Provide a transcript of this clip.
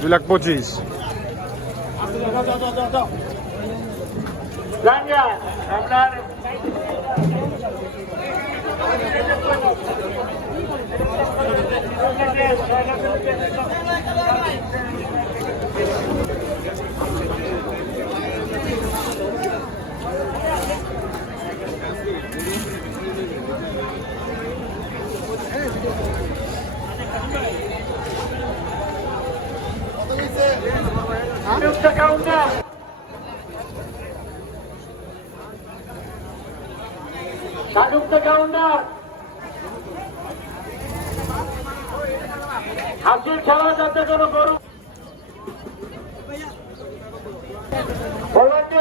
দুই লাখ পঁচিশ। আপনার যুক্ত শাহরুখ দ্য কাউন্টার হাসির খেলা যাতে কোনো গরু ভগবানকে